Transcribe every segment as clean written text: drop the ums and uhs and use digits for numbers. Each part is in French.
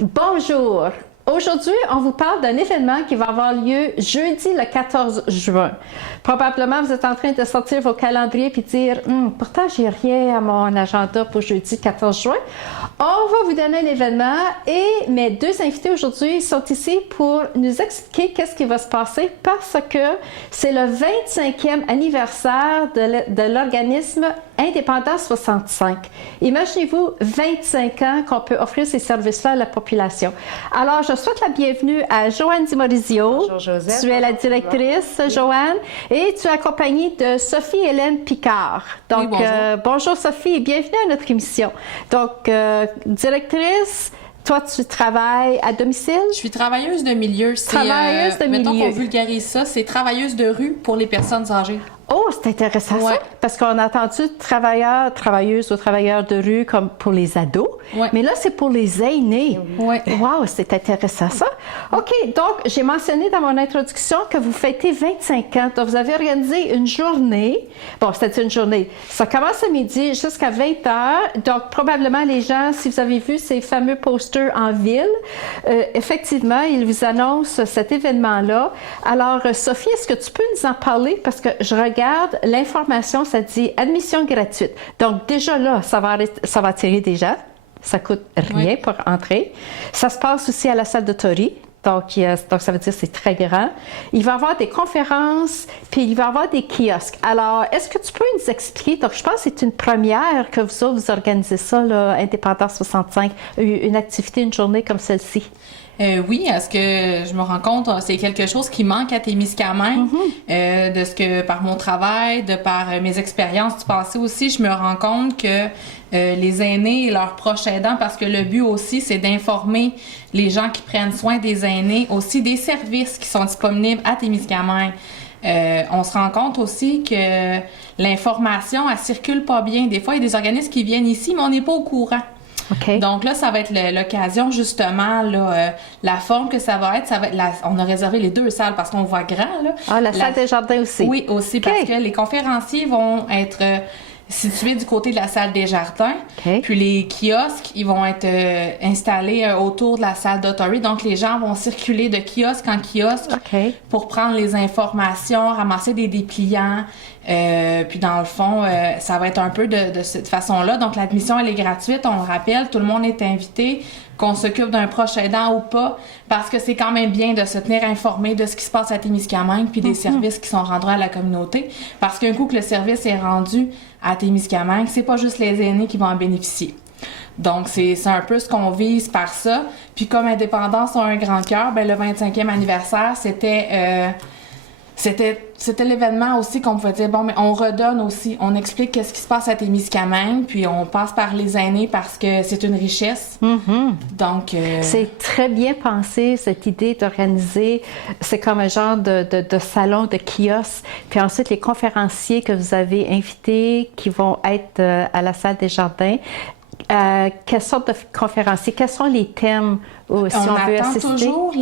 Bonjour! Aujourd'hui, on vous parle d'un événement qui va avoir lieu jeudi le 14 juin. Probablement, vous êtes en train de sortir vos calendriers et dire « Pourtant, j'ai rien à mon agenda pour jeudi 14 juin. » On va vous donner un événement et mes deux invités aujourd'hui sont ici pour nous expliquer qu'est-ce qui va se passer parce que c'est le 25e anniversaire de l'organisme Indépendance 65. Imaginez-vous 25 ans qu'on peut offrir ces services-là à la population. Alors, je souhaite la bienvenue à Joanne Dimorizio. Bonjour Josette. Tu es la directrice, Joanne, et tu es accompagnée de Sophie-Hélène Picard. Donc, oui, bonjour. Bonjour Sophie et bienvenue à notre émission. Donc, directrice, toi, tu travailles à domicile? Je suis travailleuse de milieu. Travailleuse de mettons milieu. qu'on vulgarise ça, c'est travailleuse de rue pour les personnes âgées. Oh, c'est intéressant Ouais. ça, parce qu'on a entendu travailleuses ou travailleurs de rue comme pour les ados, Ouais. mais là, c'est pour les aînés. Ouais. Wow, c'est intéressant ça. OK, donc, j'ai mentionné dans mon introduction que vous fêtez 25 ans. Donc, vous avez organisé une journée. Bon, c'était une journée. Ça commence à midi jusqu'à 20 h. Donc, probablement, les gens, si vous avez vu ces fameux posters en ville, effectivement, ils vous annoncent cet événement-là. Alors, Sophie, est-ce que tu peux nous en parler? Parce que je regarde l'information, ça dit admission gratuite. Donc, déjà là, ça va attirer des gens. Ça coûte rien pour entrer. Ça se passe aussi à la salle de Tori. Donc, ça veut dire que c'est très grand. Il va y avoir des conférences, puis il va y avoir des kiosques. Alors, est-ce que tu peux nous expliquer? Donc, je pense que c'est une première que vous autres, vous organisez ça, là, Indépendance 65, une activité, une journée comme celle-ci. Oui, à ce que je me rends compte, c'est quelque chose qui manque à Témiscamingue, de ce que par mon travail, par mes expériences du passé aussi, je me rends compte que les aînés et leurs proches aidants, parce que le but aussi, c'est d'informer les gens qui prennent soin des aînés, aussi des services qui sont disponibles à Témiscamingue. On se rend compte aussi que l'information, elle circule pas bien. Des fois, il y a des organismes qui viennent ici, mais on n'est pas au courant. Okay. Donc là, ça va être l'occasion, justement, là, la forme que ça va être on a réservé les deux salles parce qu'on voit grand, là. Ah, la salle des jardins aussi. Oui, aussi, Okay. parce que les conférenciers vont être situés du côté de la salle des jardins. Okay. Puis les kiosques, ils vont être installés autour de la salle d'Autory. Donc les gens vont circuler de kiosque en kiosque Okay. pour prendre les informations, ramasser des dépliants. Puis dans le fond, ça va être un peu de cette façon-là. Donc l'admission, elle est gratuite, on le rappelle, tout le monde est invité, qu'on s'occupe d'un proche aidant ou pas, parce que c'est quand même bien de se tenir informé de ce qui se passe à Témiscamingue puis des services qui sont rendus à la communauté. Parce qu'un coup que le service est rendu à Témiscamingue, c'est pas juste les aînés qui vont en bénéficier. Donc, c'est un peu ce qu'on vise par ça. Puis comme Indépendance a un grand cœur, ben le 25e anniversaire, c'était l'événement aussi qu'on pouvait dire, bon, mais on redonne aussi, on explique qu'est-ce qui se passe à Témiscamingue, puis on passe par les aînés parce que c'est une richesse. Donc... C'est très bien pensé, cette idée d'organiser, c'est comme un genre de salon, de kiosque, puis ensuite les conférenciers que vous avez invités qui vont être à la salle des jardins. Quelle sorte de conférenciers? Quels sont les thèmes si on veut assister? On attend toujours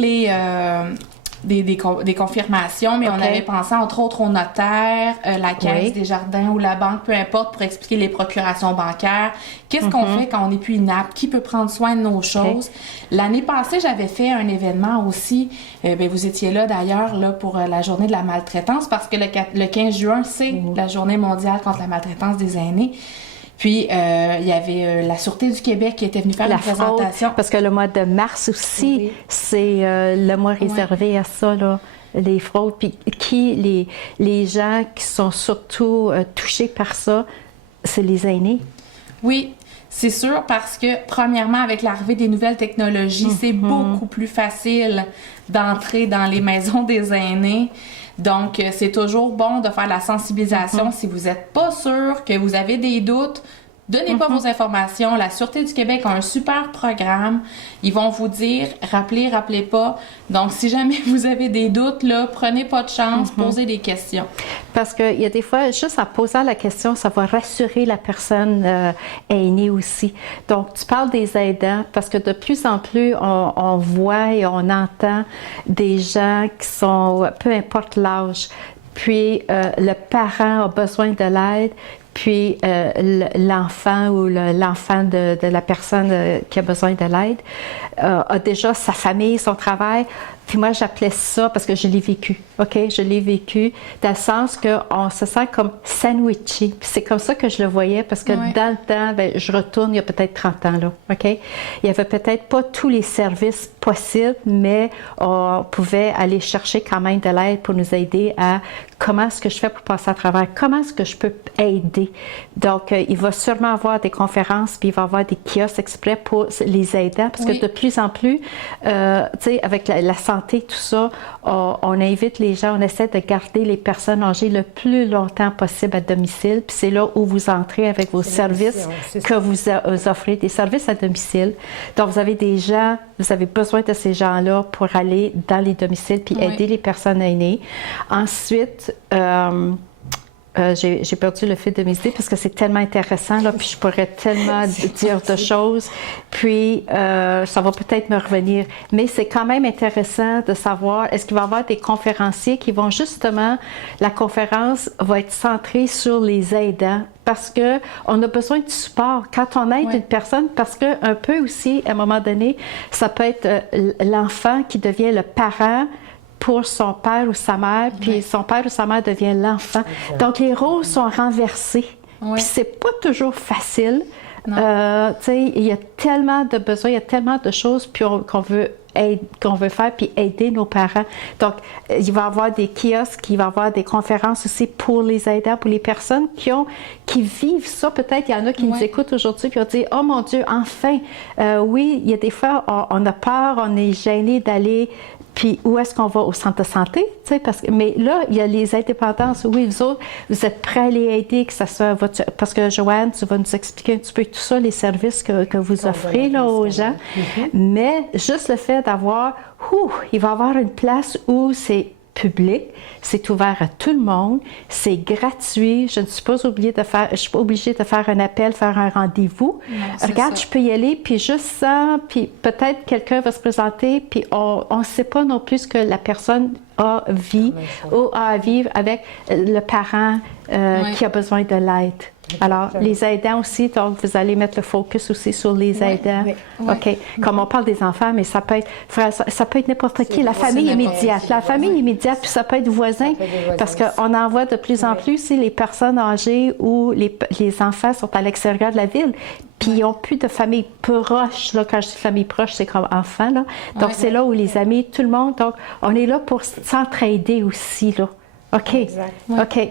des confirmations, mais on avait pensé entre autres au notaire, la caisse des jardins ou la banque, peu importe, pour expliquer les procurations bancaires. Qu'est-ce qu'on fait quand on n'est plus inapte? Qui peut prendre soin de nos choses? L'année passée, j'avais fait un événement aussi, vous étiez là d'ailleurs là, pour la journée de la maltraitance, parce que le 15 juin, c'est la journée mondiale contre la maltraitance des aînés. Puis, il y avait la Sûreté du Québec qui était venue faire une présentation. Parce que le mois de mars aussi, c'est le mois réservé à ça, là, les fraudes. Puis, les gens qui sont surtout touchés par ça, c'est les aînés. Oui, c'est sûr, parce que, premièrement, avec l'arrivée des nouvelles technologies, c'est beaucoup plus facile d'entrer dans les maisons des aînés. Donc, c'est toujours bon de faire la sensibilisation. Si vous n'êtes pas sûr, que vous avez des doutes, donnez pas vos informations. La Sûreté du Québec a un super programme. Ils vont vous dire, rappelez pas. Donc, si jamais vous avez des doutes, là, prenez pas de chance, posez des questions. Parce qu'il y a des fois, juste en posant la question, ça va rassurer la personne aînée aussi. Donc, tu parles des aidants, parce que de plus en plus, on voit et on entend des gens qui sont, peu importe l'âge, puis le parent a besoin de l'aide, puis l'enfant ou l'enfant de la personne qui a besoin de l'aide a déjà sa famille, son travail. Puis moi, j'appelais ça, parce que je l'ai vécu, OK? Je l'ai vécu dans le sens qu'on se sent comme sandwiché. Puis c'est comme ça que je le voyais, parce que dans le temps, bien, je retourne il y a peut-être 30 ans, là, OK? Il n'y avait peut-être pas tous les services possibles, mais on pouvait aller chercher quand même de l'aide pour nous aider à comment est-ce que je fais pour passer à travers, comment est-ce que je peux aider. Donc, il va sûrement avoir des conférences, puis il va avoir des kiosques exprès pour les aidants, parce que de plus en plus, tu sais, avec la santé, tout ça, on invite les gens, on essaie de garder les personnes âgées le plus longtemps possible à domicile, puis c'est là où vous entrez avec vos services que vous offrez, des services à domicile. Donc, vous avez des gens, vous avez besoin de ces gens-là pour aller dans les domiciles puis aider les personnes aînées. Ensuite, j'ai perdu le fil de mes idées parce que c'est tellement intéressant, là, puis je pourrais tellement dire de choses, puis ça va peut-être me revenir. Mais c'est quand même intéressant de savoir, est-ce qu'il va y avoir des conférenciers qui vont justement, la conférence va être centrée sur les aidants, parce qu'on a besoin de support. Quand on aide une personne, parce que un peu aussi, à un moment donné, ça peut être l'enfant qui devient le parent pour son père ou sa mère, puis son père ou sa mère devient l'enfant. Donc, les rôles sont renversés. Puis, c'est pas toujours facile. Tu sais, il y a tellement de besoins, il y a tellement de choses qu'on veut faire, puis aider nos parents. Donc, il va y avoir des kiosques, il va y avoir des conférences aussi pour les aidants, pour les personnes qui vivent ça. Peut-être il y en a qui nous écoutent aujourd'hui, puis on dit « Oh mon Dieu, enfin! Oui, il y a des fois, on a peur, on est gêné d'aller. Puis où est-ce qu'on va? Au centre de santé, tu sais, mais là, il y a les indépendances. Oui, vous autres, vous êtes prêts à les aider, que ça soit parce que Joanne, tu vas nous expliquer un petit peu tout ça, les services que vous offrez là, aux gens. Mais juste le fait d'avoir, il va y avoir une place où c'est public, c'est ouvert à tout le monde, c'est gratuit, je ne suis pas obligée de faire un appel, faire un rendez-vous. Regarde, je peux y aller, puis juste ça, puis peut-être quelqu'un va se présenter, puis on ne sait pas non plus ce que la personne a à vivre avec le parent qui a besoin de l'aide. Alors, les aidants aussi, donc vous allez mettre le focus aussi sur les aidants. OK. Comme on parle des enfants, mais ça peut être n'importe qui. La famille immédiate. La famille immédiate, puis ça peut être voisin, parce qu'on en voit de plus en plus, les personnes âgées où les enfants sont à l'extérieur de la ville, puis ils n'ont plus de famille proche. Là, quand je dis famille proche, c'est comme enfant. Là. Donc, c'est là où les amis, tout le monde. Donc, on est là pour s'entraider aussi. Là. OK. Exact. OK.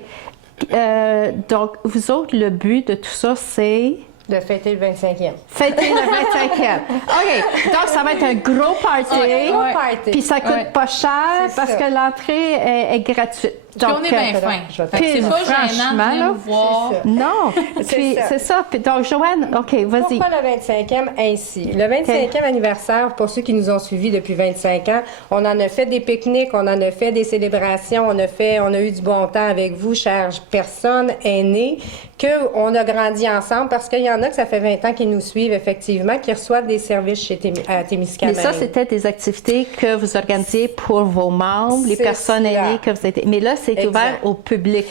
Donc, vous autres, le but de tout ça, c'est... De fêter le 25e. Fêter le 25e. OK. Donc, ça va être un gros party. Puis ça coûte pas cher parce que l'entrée est gratuite. Donc, on est bien fin. C'est pas gênant de nous voir. Non. Puis c'est ça. Puis donc, Joanne, OK, vas-y. Pourquoi le 25e ainsi? Le 25e anniversaire, pour ceux qui nous ont suivis depuis 25 ans, on en a fait des pique-niques, on en a fait des célébrations, on a eu du bon temps avec vous, chères personnes aînées, qu'on a grandi ensemble, parce qu'il y en a que ça fait 20 ans qu'ils nous suivent, effectivement, qui reçoivent des services à Témiscamingue. Mais ça, c'était des activités que vous organisiez pour vos membres, les personnes aînées que vous êtes... Mais là, c'est ouvert au public.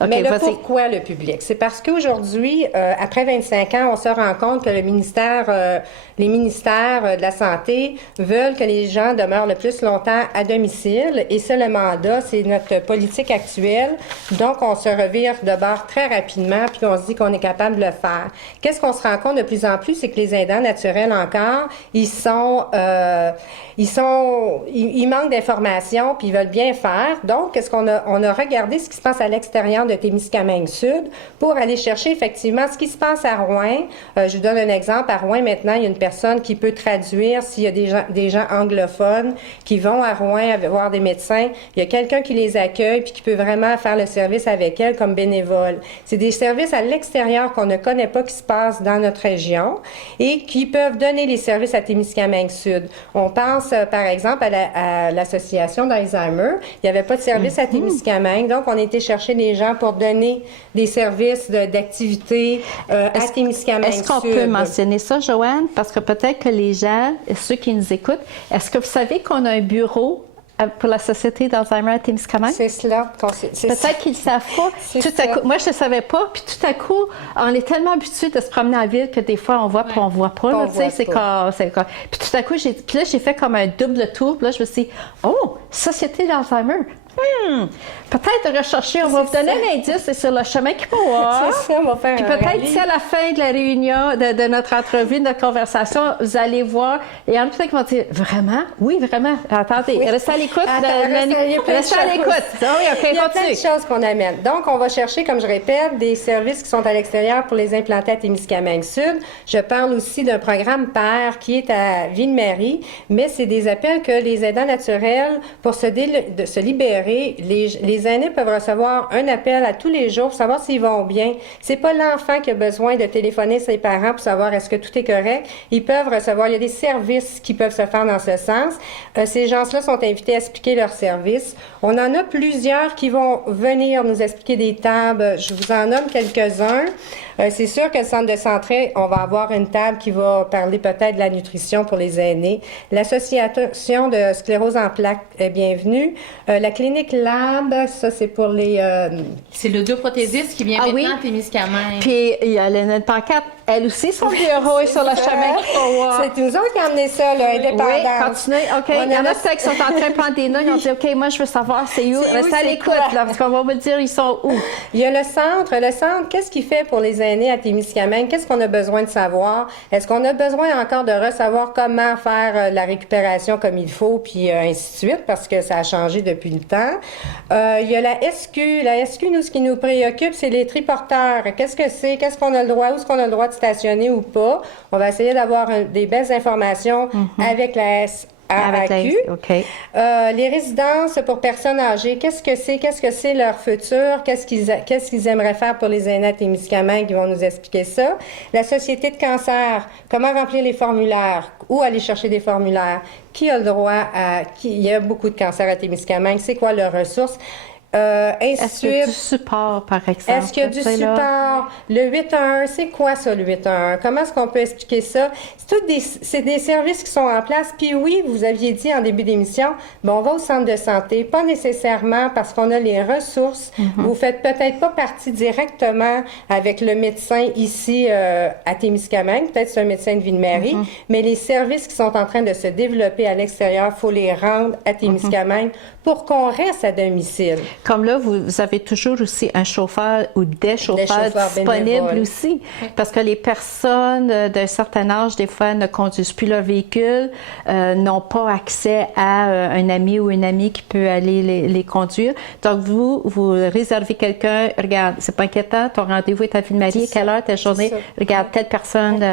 Okay, mais pourquoi le public? C'est parce qu'aujourd'hui, après 25 ans, on se rend compte que les ministères de la Santé veulent que les gens demeurent le plus longtemps à domicile. Et ça, le mandat, c'est notre politique actuelle. Donc, on se revire de bord très rapidement, puis on se dit qu'on est capable de le faire. Qu'est-ce qu'on se rend compte de plus en plus? C'est que les aidants naturels encore, ils manquent d'informations, puis ils veulent bien faire. Donc, on a regardé ce qui se passe à l'extérieur de Témiscamingue Sud pour aller chercher effectivement ce qui se passe à Rouyn. Je vous donne un exemple. À Rouyn, maintenant, il y a une personne qui peut traduire s'il y a des gens anglophones qui vont à Rouyn voir des médecins. Il y a quelqu'un qui les accueille puis qui peut vraiment faire le service avec elles comme bénévole. C'est des services à l'extérieur qu'on ne connaît pas qui se passent dans notre région et qui peuvent donner les services à Témiscamingue Sud. On pense, par exemple, à l'association d'Alzheimer. Il n'y avait pas de service à Témiscamingue, donc on était chercher des gens pour donner des services d'activité à Témiscamingue Sud. Est-ce qu'on peut mentionner ça, Joanne? Parce que peut-être que les gens, ceux qui nous écoutent, est-ce que vous savez qu'on a un bureau pour la Société d'Alzheimer à Témiscamingue? C'est cela. Peut-être qu'ils ne savent pas. Moi, je ne savais pas. Puis tout à coup, on est tellement habitué de se promener en ville que des fois, on voit puis on ne voit pas. Là, c'est comme. Puis tout à coup, puis là, j'ai fait comme un double tour. Puis là, je me suis dit, oh, Société d'Alzheimer. Peut-être rechercher, on va vous donner un indice, c'est sur le chemin qu'il faut voir. C'est ça, on va faire puis un peut-être rallye. si à la fin de la réunion, de notre entrevue, de notre conversation, vous allez voir, et il y en a peut-être qui vont dire, vraiment? Oui, vraiment. Attendez, restez à l'écoute. Restez à l'écoute. Ah oui, OK, Il y a plein continue. de choses qu'on amène. Donc, on va chercher, comme je répète, des services qui sont à l'extérieur pour les implanter à Témiscamingue-Sud. Je parle aussi d'un programme PAIR qui est à Ville-Marie, mais c'est des appels que les aidants naturels, pour se libérer, les aînés peuvent recevoir un appel à tous les jours pour savoir s'ils vont bien. C'est pas l'enfant qui a besoin de téléphoner ses parents pour savoir est-ce que tout est correct. Ils peuvent recevoir, il y a des services qui peuvent se faire dans ce sens. Ces gens-là sont invités à expliquer leurs services. On en a plusieurs qui vont venir nous expliquer des tables. Je vous en nomme quelques-uns. C'est sûr que le centre de santé, on va avoir une table qui va parler peut-être de la nutrition pour les aînés. L'Association de sclérose en plaques est bienvenue. La clinique Lab, ça c'est pour les... C'est l'audioprothésiste qui vient maintenant à Témiscamingue. Puis il y a Léna Pancarte, elle aussi, son bureau est sur le chemin qu'il faut voir. C'est nous autres qui avons amené ça, là, indépendance. Oui, continuez. OK. Il y en a peut-être qui sont en train de prendre des notes. Ils ont dit, OK, moi, je veux savoir c'est où. Restez à l'écoute, là, parce qu'on va vous dire, ils sont où. Il y a le centre. Le centre, qu'est-ce qu'il fait pour les aînés à Témiscamingue? Qu'est-ce qu'on a besoin de savoir? Est-ce qu'on a besoin encore de recevoir comment faire la récupération comme il faut, puis ainsi de suite, parce que ça a changé depuis le temps. Il y a la SQ. La SQ, nous, ce qui nous préoccupe, c'est les triporteurs. Qu'est-ce que c'est? Qu'est-ce qu'on a le droit? Où est-ce qu'on a le droit de stationner ou pas? On va essayer d'avoir des belles informations avec la SAAQ. OK. Les résidences pour personnes âgées, qu'est-ce que c'est? Qu'est-ce que c'est leur futur? Qu'est-ce qu'ils aimeraient faire pour les aînés à Témiscamingue? Ils vont nous expliquer ça. La Société de cancer, comment remplir les formulaires? Où aller chercher des formulaires? Qui a le droit à... Il y a beaucoup de cancers à Témiscamingue. C'est quoi leurs ressources? Est-ce qu'il y a du support, par exemple? Est-ce qu'il y a du support? Le 811, c'est quoi ça, le 811? Comment est-ce qu'on peut expliquer ça? C'est des services qui sont en place. Puis oui, vous aviez dit en début d'émission, on va au centre de santé. Pas nécessairement parce qu'on a les ressources. Vous faites peut-être pas partie directement avec le médecin ici à Témiscamingue. Peut-être c'est un médecin de Ville-Marie. Mais les services qui sont en train de se développer à l'extérieur, il faut les rendre à Témiscamingue pour qu'on reste à domicile. Comme là, vous avez toujours aussi un chauffeur ou des chauffeurs disponibles bénévoles. aussi, parce que les personnes d'un certain âge, des fois, ne conduisent plus leur véhicule, n'ont pas accès à un ami ou une amie qui peut aller les conduire. Donc, vous réservez quelqu'un, regarde, c'est pas inquiétant, ton rendez-vous est à Ville-Marie, quelle heure, telle journée, regarde, telle personne,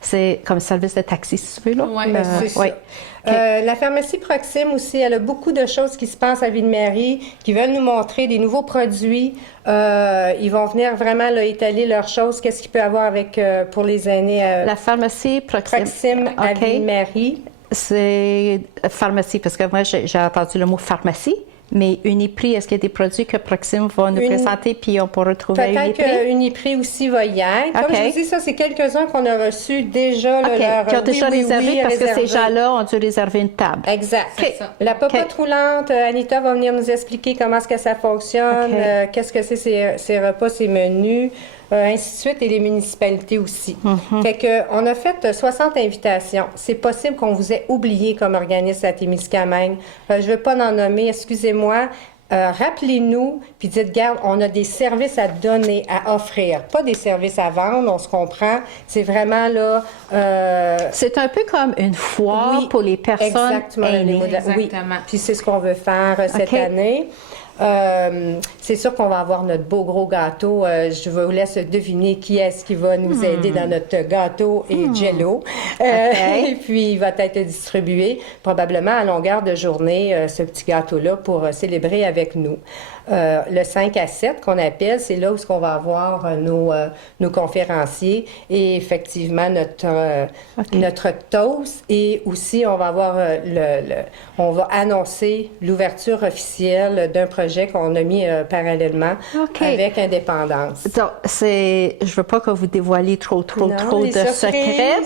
c'est comme service de taxi, si tu veux, là. Oui, c'est ça. Oui. La pharmacie Proxime aussi, elle a beaucoup de choses qui se passent à Ville-Marie, qui veulent nous montrer des nouveaux produits. Ils vont venir vraiment là, étaler leurs choses, qu'est-ce qu'il peut y avoir avec, pour les aînés. La pharmacie Proxime à OK. Ville-Marie. C'est pharmacie, parce que moi, j'ai entendu le mot pharmacie. Mais Uniprix, est-ce qu'il y a des produits que Proxime va nous présenter puis on pourra retrouver à Peut-être Uniprix? que Uniprix aussi va y être. Comme OK. je vous dis, ça, c'est quelques-uns qu'on a reçus déjà. OK, qui ont déjà réservé parce que ces réservés. gens-là ont dû réserver une table. Exact. C'est ça. La popote roulante, Anita va venir nous expliquer comment est-ce que ça fonctionne, OK. qu'est-ce que c'est ces repas, ces menus, ainsi de suite, et les municipalités aussi. Fait que on a fait 60 invitations. C'est possible qu'on vous ait oublié comme organisme à Témiscamingue. Je ne veux pas en nommer, excusez-moi. Rappelez-nous, puis dites, regarde, on a des services à donner, à offrir. Pas des services à vendre, on se comprend. C'est vraiment là... C'est un peu comme une foire oui, pour les personnes exactement, aînées. Oui, Exactement. puis c'est ce qu'on veut faire cette OK. année. C'est sûr qu'on va avoir notre beau gros gâteau. Je vous laisse deviner qui est-ce qui va nous aider dans notre gâteau et jello. Et puis, il va être distribué probablement à longueur de journée, ce petit gâteau-là, pour célébrer avec nous. Le 5 à 7 qu'on appelle, c'est là où on va avoir nos conférenciers et effectivement notre toast. Et aussi, on va avoir on va annoncer l'ouverture officielle d'un projet projet qu'on a mis parallèlement avec Indépendance. Donc, je veux pas que vous dévoiliez trop de secrets,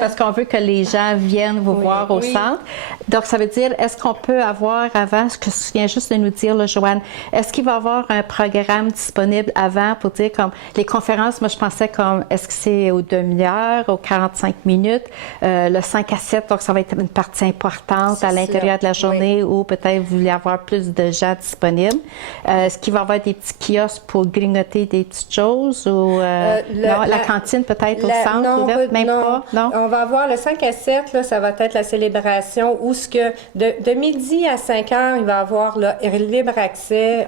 parce qu'on veut que les gens viennent vous voir au centre. Donc, ça veut dire, est-ce qu'on peut avoir avant, ce que tu viens juste de nous dire, là, Joanne, est-ce qu'il va y avoir un programme disponible avant pour dire comme les conférences, moi je pensais comme, est-ce que c'est aux demi-heures, aux 45 minutes, le 5 à 7, donc ça va être une partie importante à l'intérieur de la journée ou peut-être vous voulez avoir plus de gens disponibles. Est-ce qu'il va y avoir des petits kiosques pour grignoter des petites choses ou la cantine peut-être au centre ouverte, même pas? Non? On va avoir le 5 à 7, là, ça va être la célébration où ce que de midi à 5 heures, il va y avoir là, libre accès.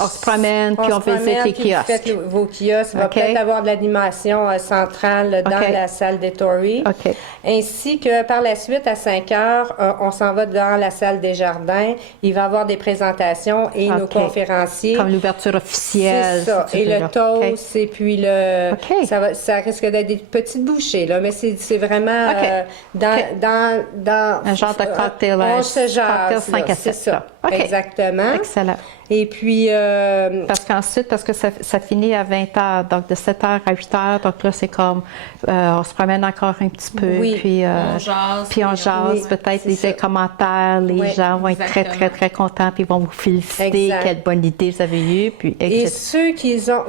On se promène, puis on visite les kiosques. Vous faites vos kiosques. Il va peut-être avoir de l'animation centrale dans la salle des Tories. Ainsi que par la suite, à 5 heures, on s'en va dans la salle des jardins. Il va y avoir des présentations et nos conférenciers. Comme l'ouverture officielle. C'est ça. Et le toast, et puis ça risque d'être des petites bouchées, là, mais c'est vraiment dans un genre de cocktail. On se jase, 5 à 7. C'est ça. Exactement. Excellent. Et puis... parce que ça finit à 20h, donc de 7h à 8h, donc là, c'est comme, on se promène encore un petit peu, puis on jase, peut-être des commentaires, les gens vont être très, très, très contents, puis ils vont vous féliciter, quelle bonne idée vous avez eue, puis et ceux qui ont...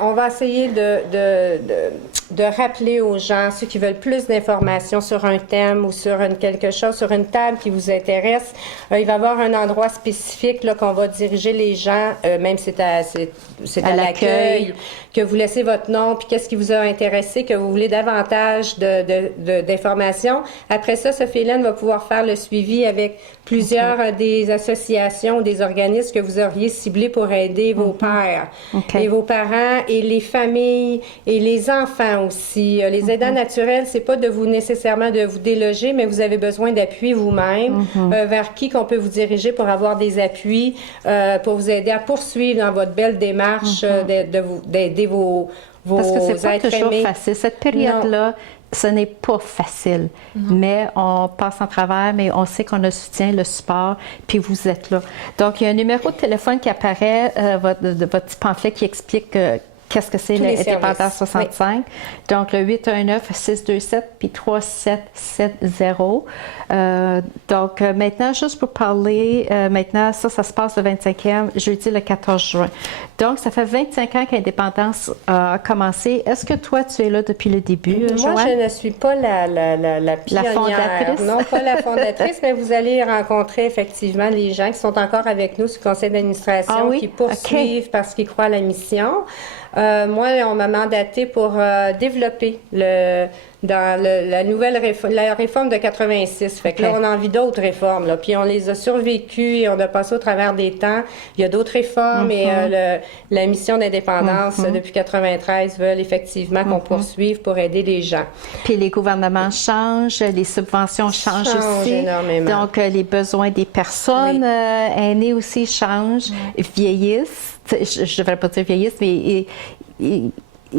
on va essayer de rappeler aux gens, ceux qui veulent plus d'informations sur un thème ou sur quelque chose, sur une table qui vous intéresse, il va y avoir un endroit spécifique là, qu'on va diriger les gens, même si c'est à l'accueil, que vous laissez votre nom, puis qu'est-ce qui vous a intéressé, que vous voulez davantage d'informations. Après ça, Sophie Hélène va pouvoir faire le suivi avec plusieurs des associations, des organismes que vous auriez ciblés pour aider vos pères et vos parents et les familles et les enfants aussi. Les aidants naturels, c'est pas nécessairement de vous déloger, mais vous avez besoin d'appui vous-même. Vers qui qu'on peut vous diriger pour avoir des appuis, pour vous aider à poursuivre dans votre belle démarche d'aider vos parce que c'est pas toujours aimés. facile. Cette période-là, ce n'est pas facile, mais on passe en travers, mais on sait qu'on a le soutien, le support, puis vous êtes là. Donc, il y a un numéro de téléphone qui apparaît, votre petit pamphlet qui explique qu'est-ce que c'est l'Indépendance 65. Oui. Donc, le 819-627 puis 3770. Donc, maintenant, juste pour parler, maintenant, ça se passe le 25e, jeudi le 14 juin. Donc, ça fait 25 ans qu'Indépendance a commencé. Est-ce que toi, tu es là depuis le début, Joanne? Moi, je ne suis pas la pionnière. La fondatrice? Non, pas la fondatrice, mais vous allez rencontrer effectivement les gens qui sont encore avec nous sur le conseil d'administration, qui poursuivent parce qu'ils croient à la mission. Moi, on m'a mandaté pour développer la nouvelle réforme, la réforme de 86. Fait que là, on a envie d'autres réformes, là. Puis on les a survécues et on a passé au travers des temps. Il y a d'autres réformes et la mission d'indépendance depuis 93 veulent effectivement qu'on poursuive pour aider les gens. Puis les gouvernements changent, les subventions changent aussi. Énormément. Donc, les besoins des personnes aînées aussi changent, vieillissent. Je ne devrais pas dire vieillissent, mais ils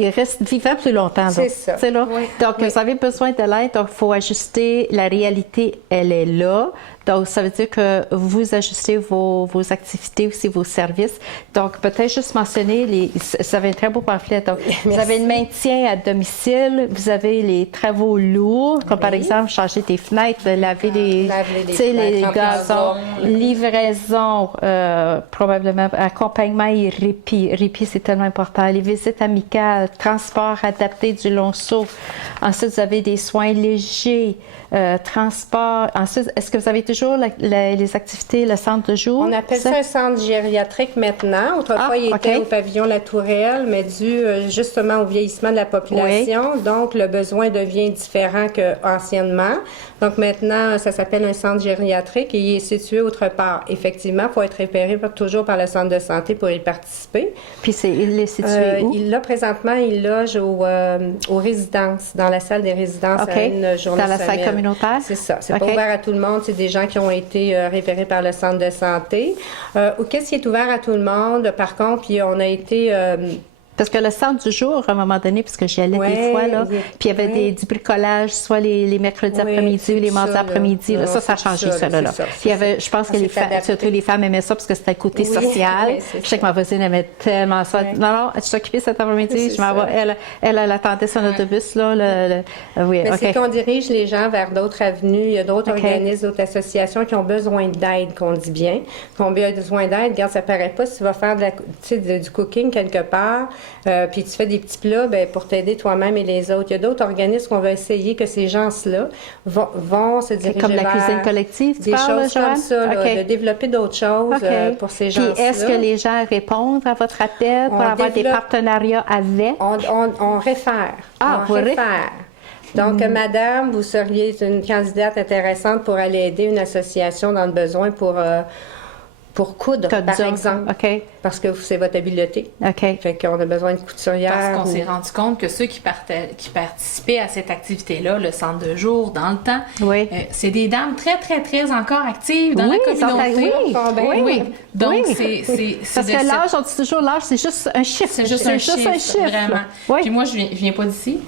restent vivants plus longtemps. C'est ça. C'est là. Oui. Donc, vous avez besoin de l'aide, donc il faut ajuster. La réalité, elle est là. Donc, ça veut dire que vous ajustez vos activités aussi, vos services. Donc, peut-être juste mentionner, ça va être un très beau pamphlet. Donc, vous avez le maintien à domicile, vous avez les travaux lourds, comme par exemple changer des fenêtres, laver les gazons, livraison, probablement, accompagnement et répit. Répit, c'est tellement important. Les visites amicales, transport adapté du long saut. Ensuite, vous avez des soins légers, transport. Ensuite, est-ce que vous avez toujours les activités, le centre de jour? On appelle ça un centre gériatrique maintenant. Autrefois, il était au pavillon La Tourelle, mais dû justement au vieillissement de la population. Donc, le besoin devient différent qu'anciennement. Donc, maintenant, ça s'appelle un centre gériatrique et il est situé autre part. Effectivement, il faut être repéré toujours par le centre de santé pour y participer. Puis, il est situé où? Présentement, il loge aux résidences, dans la salle des résidences à une journée dans la salle communautaire? C'est ça. C'est pas ouvert à tout le monde. C'est des gens qui ont été référés par le centre de santé. Qu'est-ce qui est ouvert à tout le monde? Par contre, puis on a été... Parce que le centre du jour, à un moment donné, parce que j'y allais des fois, là, puis il y avait du bricolage, soit les mercredis après-midi ou les mardis après-midi. Ça a changé, ça, là. Puis il y avait, je pense que surtout les femmes aimaient ça parce que c'était le côté social. Je sais que ma voisine aimait tellement ça. Non, tu t'occupais cet après-midi, je m'en vais. Elle attendait son autobus, là. Oui, mais c'est qu'on dirige les gens vers d'autres avenues. Il y a d'autres organismes, d'autres associations qui ont besoin d'aide, qu'on dit bien, qui ont besoin d'aide. Regarde, ça paraît pas si tu vas faire du cooking quelque part, puis tu fais des petits plats pour t'aider toi-même et les autres. Il y a d'autres organismes qu'on va essayer que ces gens-là vont se diriger comme la vers cuisine collective, tu des parles, choses comme ça, de développer d'autres choses pour ces gens-là. Puis est-ce que les gens répondent à votre appel pour avoir des partenariats avec? On réfère. Vous réfère. Donc, madame, vous seriez une candidate intéressante pour aller aider une association dans le besoin pour coudre, par exemple. Parce que c'est votre habileté. Fait qu'on a besoin de couturière. Parce qu'on s'est rendu compte que ceux qui participaient à cette activité-là, le centre de jour, dans le temps, c'est des dames très, très, très encore actives dans la communauté. Oui. Donc, c'est parce que l'âge, on dit toujours l'âge, c'est juste un chiffre. C'est juste un chiffre, vraiment. Puis moi, je viens pas d'ici.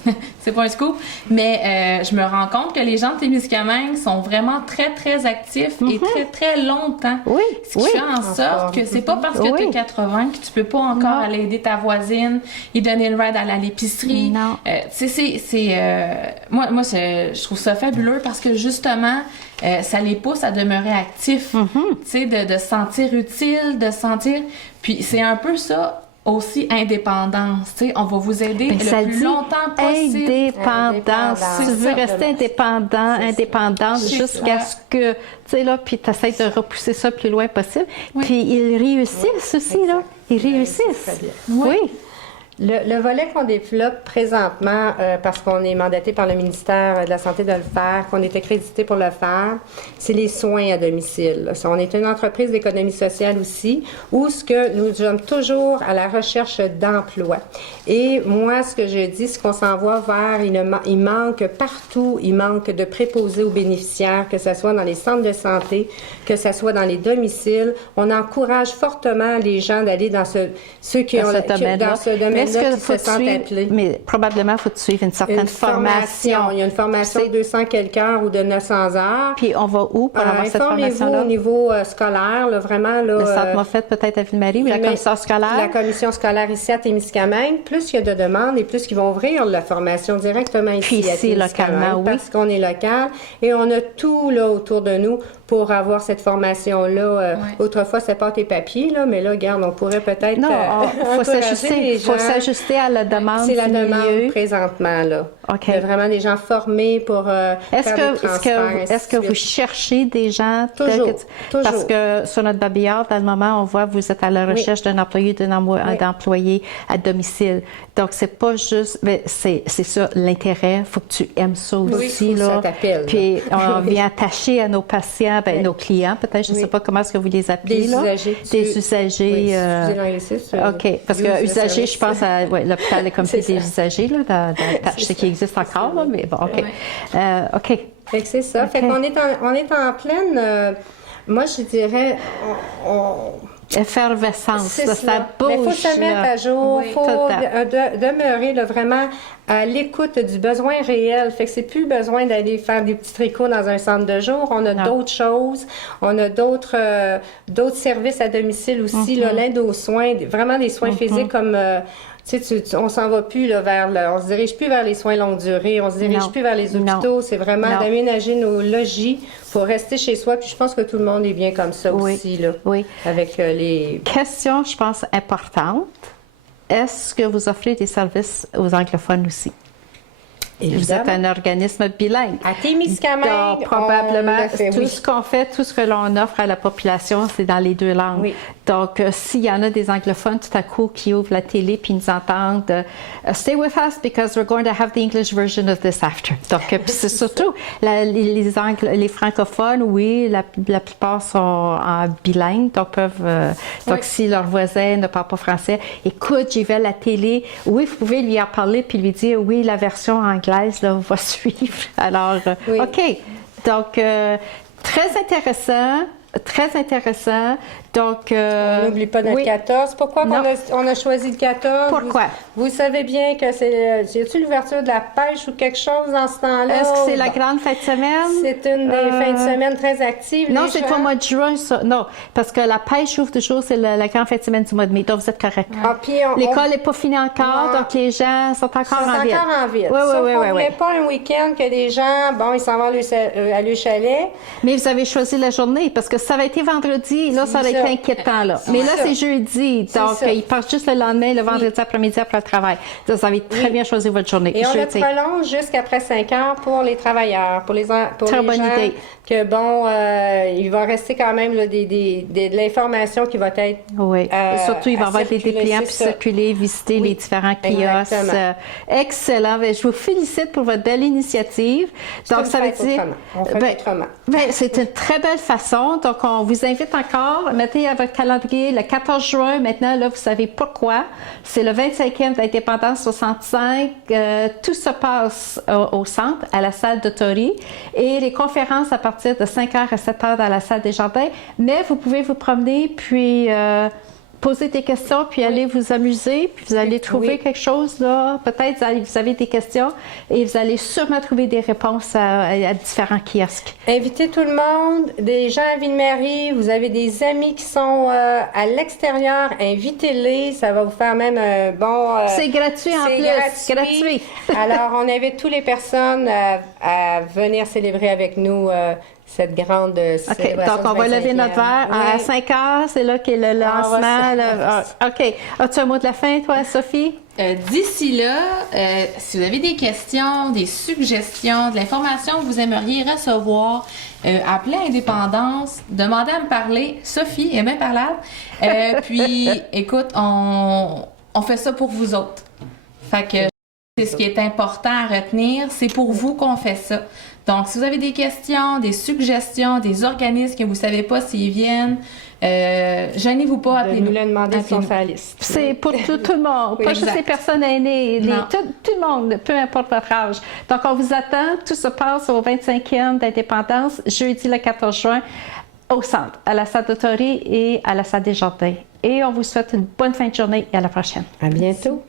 C'est pas un scoop. Mais je me rends compte que les gens de Témiscamingue sont vraiment très, très actifs et très, très longtemps. Ce qui fait en sorte que c'est pas parce que tu as 80 que tu peux pas encore aller aider ta voisine et donner le ride à l'épicerie. Non. Moi, je trouve ça fabuleux parce que justement, ça les pousse à demeurer actifs, tu sais, de se sentir utile, de se sentir... Puis c'est un peu ça aussi, indépendance, tu sais, on va vous aider le plus longtemps possible. Indépendance. Si tu veux rester indépendante jusqu'à ce que, tu sais, là, puis tu essaies de repousser ça le plus loin possible. Puis ils réussissent aussi, là. Ils réussissent. Oui. Le volet qu'on développe présentement, parce qu'on est mandaté par le ministère de la Santé de le faire, qu'on est accrédité pour le faire, c'est les soins à domicile. On est une entreprise d'économie sociale aussi, où nous sommes toujours à la recherche d'emploi. Et moi, ce que je dis, c'est qu'on s'en va vers, il manque partout, il manque de préposés aux bénéficiaires, que ce soit dans les centres de santé, que ce soit dans les domiciles. On encourage fortement les gens d'aller dans ceux qui ont dans ce domaine. Est-ce que faut suivre, mais probablement, il faut suivre une certaine formation. Il y a une formation de 200 quelques heures ou de 900 heures. Puis on va où pour avoir cette formation-là? Informez-vous au niveau scolaire, là, vraiment. Là, le centre Moffett peut-être à Ville-Marie ou la commission scolaire? La commission scolaire ici à Témiscamingue. Plus il y a de demandes et plus qu'ils vont ouvrir la formation directement ici à Témiscamingue. Localement, parce qu'on est local et on a tout là autour de nous pour avoir cette formation-là. Autrefois, c'était pas tes papiers, là, mais là, regarde, on pourrait peut-être... Non, il faut s'ajuster à la demande. C'est la demande présentement, là. Il y a vraiment des gens formés pour faire des transferts. Est-ce que vous cherchez des gens? Toujours. Parce que sur notre babillard, dans le moment, on voit que vous êtes à la recherche d'un employé, d'employé à domicile. Donc, c'est pas juste... Mais c'est ça, l'intérêt. Il faut que tu aimes ça aussi, là. Ça t'appelle. Puis, on vient attacher à nos patients, nos clients, peut-être, je ne sais pas comment est-ce que vous les appelez, des là. Usagers. Des usagers. OK, parce que usagers, je pense à l'hôpital des comités des usagers, là, dans ce qui existe encore, là, mais bon, OK. OK. Fait que c'est ça. Fait qu'on est en pleine... moi, je dirais... effervescence, ça bouge. Mais il faut se mettre à jour, il faut demeurer là, vraiment à l'écoute du besoin réel. Fait que c'est plus besoin d'aller faire des petits tricots dans un centre de jour. On a d'autres choses. On a d'autres services à domicile aussi, l'aide aux soins, vraiment des soins physiques comme... on s'en va plus là, on se dirige plus vers les soins longue durée, on se dirige plus vers les hôpitaux. C'est vraiment d'aménager nos logis pour rester chez soi. Puis je pense que tout le monde est bien comme ça aussi, là. Oui. Avec les... Question, je pense, importante. Est-ce que vous offrez des services aux anglophones aussi? Évidemment. Vous êtes un organisme bilingue. À Témiscamingue, donc, probablement, tout ce qu'on fait, tout ce que l'on offre à la population, c'est dans les deux langues. Oui. Donc, s'il y en a des anglophones tout à coup qui ouvrent la télé puis nous entendent Stay with us because we're going to have the English version of this after. Donc, puis c'est surtout les francophones, oui, la plupart sont en bilingue, donc peuvent. Donc, si leur voisin ne parle pas français, écoute, j'ai vu à la télé, oui, vous pouvez lui en parler puis lui dire, oui, la version anglaise là, va suivre. Alors, OK. Donc, très intéressant. Donc, On n'oublie pas notre oui. 14. Pourquoi Non. on a choisi le 14? Pourquoi? Vous savez bien que c'est... Y a-t-il l'ouverture de la pêche ou quelque chose dans ce temps-là? Est-ce que c'est la Bon. grande fin de semaine? C'est une des fins de semaine très actives. Non, les c'est gens. au mois de juin, ça. Non, parce que la pêche ouvre toujours, c'est la grande fin de semaine du mois de mai. Donc, vous êtes correct. Ah, puis L'école n'est pas finie encore, Non. donc les gens sont encore Ils sont en ville. encore en ville. Oui, Sauf oui, qu'on oui, voulait oui. pas un week-end que les gens, bon, ils s'en vont à leur chalet. Mais vous avez choisi la journée, parce que ça avait été vendredi, là, ça aurait C'est été ça. inquiétant, là. C'est Mais là, ça. c'est jeudi, donc ça. ils partent juste le lendemain, le vendredi après-midi, après le travail. Donc, vous avez très bien choisi votre journée. Et on le Jeudi. prolonge jusqu'après 5 heures pour les travailleurs, pour Très les bonne gens, idée. que bon, il va rester quand même là, de l'information qui va être Oui. Surtout, il va y avoir des circuler, dépliants c'est puis ça. circuler, visiter Oui, les différents kiosques. exactement. Excellent. Ben, je vous félicite pour votre belle initiative. Donc, ça veut dire. On fait autrement. Ben, c'est une très belle façon. Donc, on vous invite encore. Mettez à votre calendrier le 14 juin. Maintenant, là, vous savez pourquoi. C'est le 25e d'indépendance 65. Tout se passe au centre, à la salle de Tori. Et les conférences à partir de 5h à 7h dans la salle des jardins. Mais vous pouvez vous promener, puis poser des questions, puis aller vous amuser, puis vous allez trouver Oui. quelque chose, là. Peut-être vous avez des questions et vous allez sûrement trouver des réponses à différents kiosques. Invitez tout le monde, des gens à Ville-Marie, vous avez des amis qui sont à l'extérieur, invitez-les, ça va vous faire même un bon... C'est gratuit en c'est plus. Gratuit. Alors, on invite toutes les personnes à venir célébrer avec nous cette grande OK, célébration. donc on va du lever 25e. notre verre à Oui. 5 heures, c'est là qu'est le lancement. là. OK. As-tu un mot de la fin, toi, Sophie? D'ici là, si vous avez des questions, des suggestions, de l'information que vous aimeriez recevoir, appelez à Indépendance, demandez à me parler. Sophie est bien parlable. Puis, écoute, on fait ça pour vous autres. Fait que c'est ce qui est important à retenir. C'est pour vous qu'on fait ça. Donc, si vous avez des questions, des suggestions, des organismes que vous ne savez pas s'ils viennent, gênez-vous pas, De appelez-nous. nous le demander sur Appelez-nous. sa liste. C'est pour tout le monde, Oui, pas juste exact. les personnes aînées, Non. tout le monde, peu importe votre âge. Donc, on vous attend. Tout se passe au 25e d'indépendance, jeudi le 14 juin, au centre, à la salle d'Autori et à la salle des Jardins. Et on vous souhaite une bonne fin de journée et à la prochaine. À bientôt.